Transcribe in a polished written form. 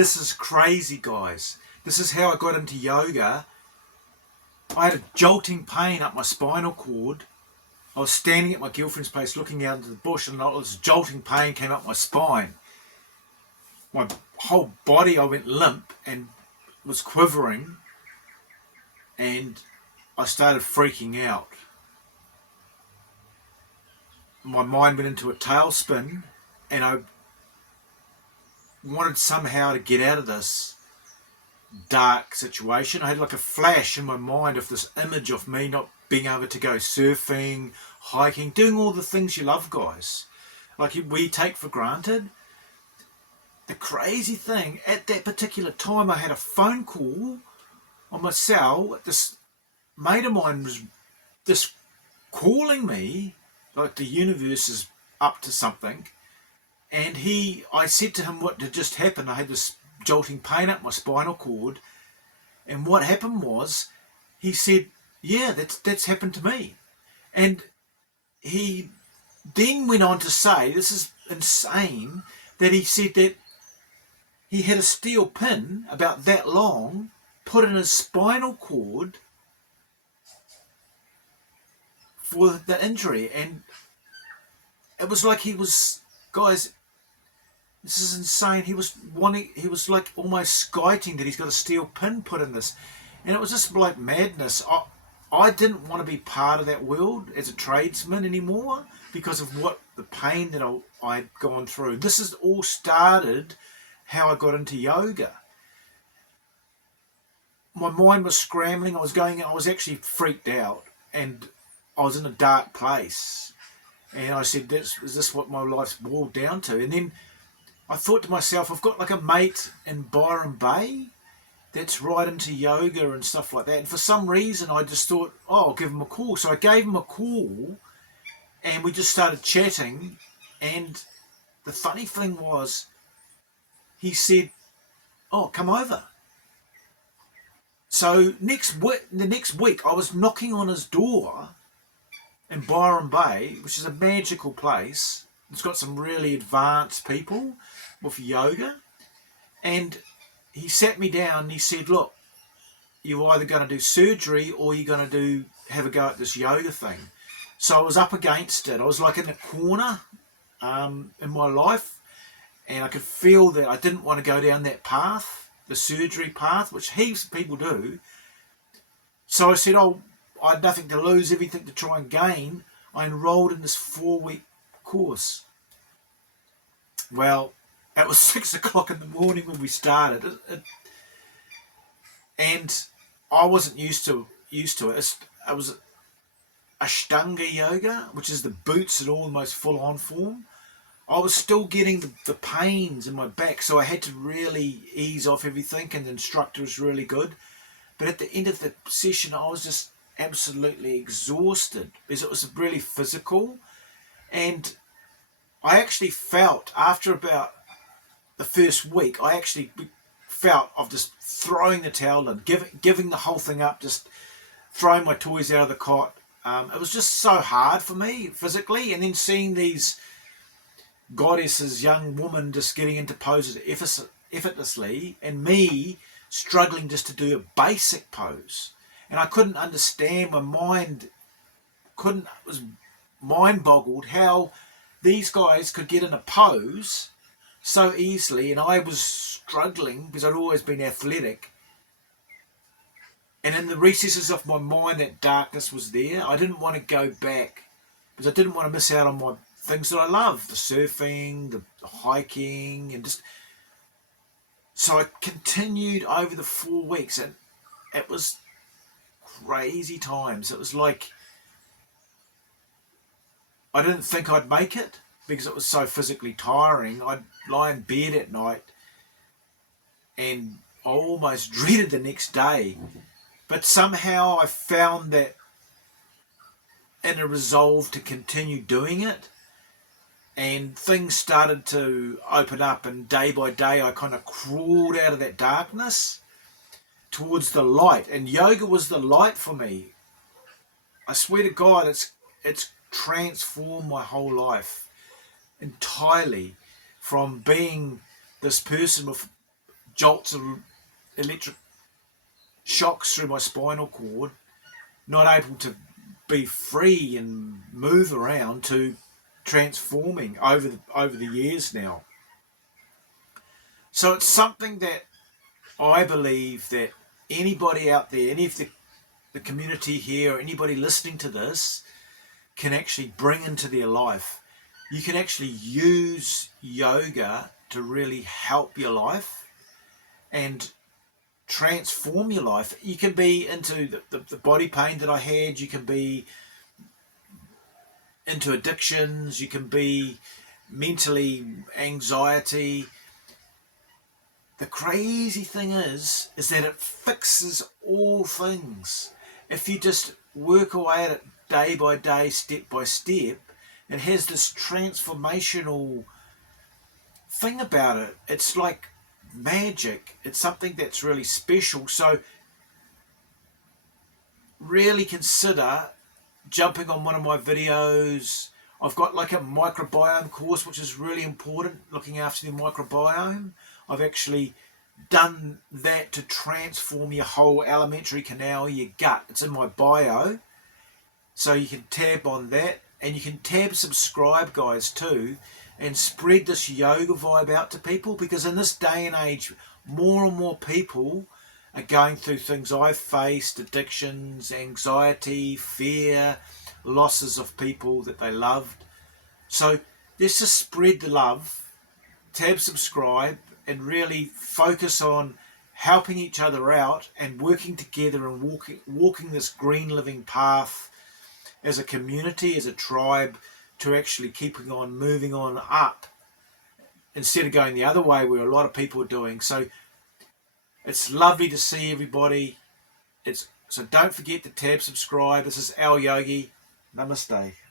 This is crazy, guys. This is how I got into yoga. I had a jolting pain up my spinal cord. I was standing at my girlfriend's place looking out into the bush, and this jolting pain came up my spine. My whole body, I went limp and was quivering, and I started freaking out. My mind went into a tailspin, and I wanted somehow to get out of this dark situation. I had like a flash in my mind of this image of me not being able to go surfing, hiking, doing all the things you love, guys, like we take for granted. The crazy thing, at that particular time, I had a phone call on my cell. This mate of mine was just calling me like the universe is up to something. And I said to him what had just happened. I had this jolting pain up my spinal cord. And what happened was, he said, yeah, that's happened to me. And he then went on to say, this is insane, that he said that he had a steel pin about that long put in his spinal cord for the injury. And it was like he was, guys, this is insane. He was like almost skiting that he's got a steel pin put in this. And it was just like madness. I didn't want to be part of that world as a tradesman anymore because of the pain that I'd gone through. This has all started how I got into yoga. My mind was scrambling. I was actually freaked out, and I was in a dark place. And I said, is this what my life's boiled down to? And then I thought to myself, I've got like a mate in Byron Bay that's right into yoga and stuff like that. And for some reason, I just thought, I'll give him a call. So I gave him a call, and we just started chatting. And the funny thing was, he said, come over. So the next week, I was knocking on his door in Byron Bay, which is a magical place. It's got some really advanced people with yoga. And he sat me down and he said, look, you're either going to do surgery or you're going to have a go at this yoga thing. So I was up against it. I was like in a corner in my life. And I could feel that I didn't want to go down that path, the surgery path, which heaps of people do. So I said, I had nothing to lose, everything to try and gain. I enrolled in this 4-week course. Well, it was 6 o'clock in the morning when we started. And I wasn't used to it. It was Ashtanga yoga, which is the boots and all the most full-on form. I was still getting the pains in my back, so I had to really ease off everything, and the instructor was really good. But at the end of the session, I was just absolutely exhausted because it was really physical. And I actually felt, after about the first week, I actually felt of just throwing the towel in, giving the whole thing up, just throwing my toys out of the cot. It was just so hard for me physically, and then seeing these goddesses, young woman, just getting into poses effortlessly, and me struggling just to do a basic pose. And I couldn't understand, my mind was mind boggled how these guys could get in a pose so easily, and I was struggling because I'd always been athletic. And in the recesses of my mind, that darkness was there. I didn't want to go back because I didn't want to miss out on my things that I love, the surfing, the hiking, and just. So I continued over the 4 weeks, and it was crazy times. It was like I didn't think I'd make it because it was so physically tiring. I'd lie in bed at night and I almost dreaded the next day. But somehow I found that inner resolve to continue doing it, and things started to open up, and day by day I kind of crawled out of that darkness towards the light, and yoga was the light for me. I swear to God, it's transformed my whole life entirely, from being this person with jolts of electric shocks through my spinal cord, not able to be free and move around, to transforming over the years now. So it's something that I believe that anybody out there, any of the community here, or anybody listening to this, can actually bring into their life. You can actually use yoga to really help your life and transform your life. You can be into the body pain that I had, you can be into addictions, you can be mentally anxiety. The crazy thing is that it fixes all things. If you just work away at it day by day, step by step, it has this transformational thing about it. It's like magic. It's something that's really special. So really consider jumping on one of my videos. I've got like a microbiome course, which is really important, looking after the microbiome. I've actually done that to transform your whole alimentary canal, your gut. It's in my bio. So you can tab on that, and you can tab subscribe, guys, too, and spread this yoga vibe out to people, because in this day and age, more and more people are going through things I've faced: addictions, anxiety, fear, losses of people that they loved. So let's just spread the love, tab subscribe, and really focus on helping each other out and working together and walking this green living path as a community, as a tribe, to actually keeping on moving on up, instead of going the other way where a lot of people are doing. So it's lovely to see everybody. So don't forget to tab subscribe. This is Alyogi. Namaste.